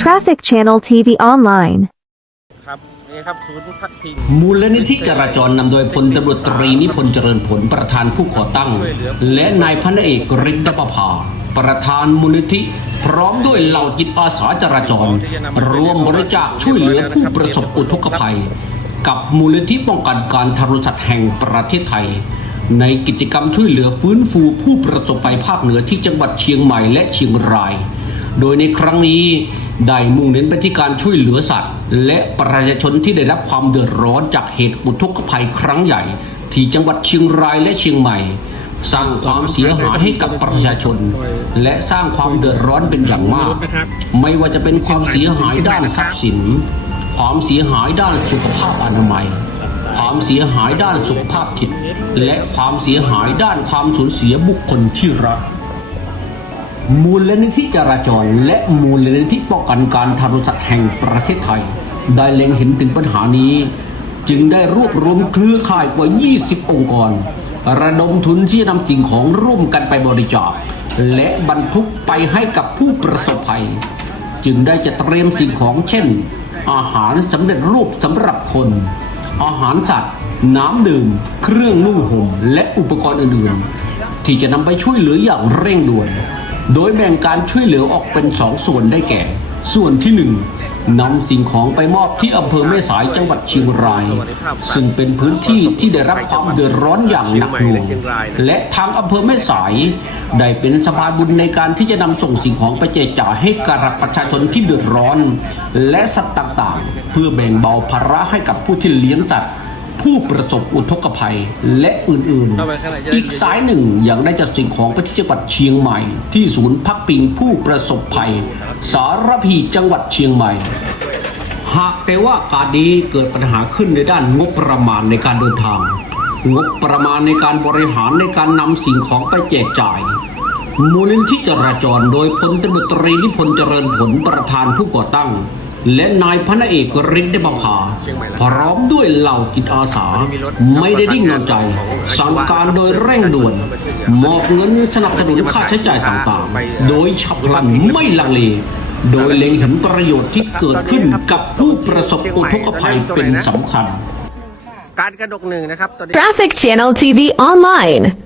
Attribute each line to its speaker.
Speaker 1: Traffic Channel TV Online
Speaker 2: ครับนี่ครับศูนย์พักพิง
Speaker 3: มูลนิธิจราจรนำโดยพลตำรวจตรีนิพนธ์เจริญผลประธานผู้ก่อตั้ง และนายพันเอกฤทธิ์ประภาประธานมูลนิธิ พร้อมด้วยเหล่าจิตอาสาจราจรรวมบริจาคช่วยเหลือผู้ประสบอุทกภัย กับมูลนิธิป้องกันการทารุณสัตว์แห่งประเทศไทย ในกิจกรรมช่วยเหลือฟื้นฟูผู้ประสบภัยภาคเหนือที่จังหวัดเชียงใหม่และเชียงราย โดยในครั้งนี้ได้มุ่งเน้นไปที่การช่วยเหลือสัตว์ และประชาชนที่ได้รับความเดือดร้อนจากเหตุอุทกภัยครั้งใหญ่ ที่จังหวัดเชียงรายและเชียงใหม่ สร้างความเสียหายให้กับประชาชน และสร้างความเดือดร้อนเป็นอย่างมาก ไม่ว่าจะเป็นความเสียหายด้านทรัพย์สิน ความเสียหายด้านสุขภาพอนามัย ความเสียหายด้านสุขภาพจิต และความเสียหายด้านความสูญเสียบุคคลที่รัก มูลนิธิจราจร และมูลนิธิป้องกันการทารุณสัตว์แห่งประเทศไทย ได้เล็งเห็นถึงปัญหานี้ จึงได้รวบรวมเครือข่ายกว่า 20 องค์กร ระดมทุนที่จะนำสิ่งของร่วมกันไปบริจาคและบรรทุกไปให้กับผู้ประสบภัย จึงได้จะเตรียมสิ่งของเช่น อาหารสำเร็จรูปสำหรับคน อาหารสัตว์ น้ำดื่ม เครื่องนุ่งห่ม และอุปกรณ์อื่นๆ ที่จะนำไปช่วยเหลืออย่างเร่งด่วน โดยแบ่งการช่วยเหลือออกเป็นสองส่วนได้แก่ ส่วนที่หนึ่ง นำสิ่งของไปมอบที่อำเภอแม่สายจังหวัดเชียงราย ซึ่งเป็นพื้นที่ที่ได้รับความเดือดร้อนอย่างหนักหน่วงและทางอำเภอแม่สาย ได้เป็นสะพานบุญในการที่จะนำส่งสิ่งของไปแจกจ่ายให้กับประชาชนที่เดือดร้อน และสัตว์ต่างๆ เพื่อแบ่งเบาภาระให้กับผู้ที่เลี้ยงสัตว์ ผู้ประสบอุทกภัยและอื่นๆ อีกสายหนึ่งยังได้จัดสิ่งของไปที่จังหวัดเชียงใหม่ ที่ศูนย์พักพิงผู้ประสบภัย สารพีจังหวัดเชียงใหม่หากแต่ว่าการนี้เกิดปัญหาขึ้นในด้านงบประมาณในการเดินทาง งบประมาณในการบริหารในการนำสิ่งของไปแจกจ่าย มูลนิธิจราจรโดยพลตำรวจตรีนิพนธ์เจริญผลประธานผู้ก่อตั้ง และนายพระเอกฤทธิ์เดบภาพร้อมด้วยเหล่าจิตอาสา ไม่ได้ดิ้งนอนใจสั่งการโดยเร่งด่วน มอบเงินสนับสนุนค่าใช้จ่ายต่างๆ โดยฉับพลันไม่ลังเลโดยเล็งเห็นประโยชน์ที่เกิดขึ้นกับผู้ประสบอุทกภัยเป็นสำคัญ
Speaker 2: การกระดกหนึ่งนะครับ
Speaker 1: Traffic Channel TV Online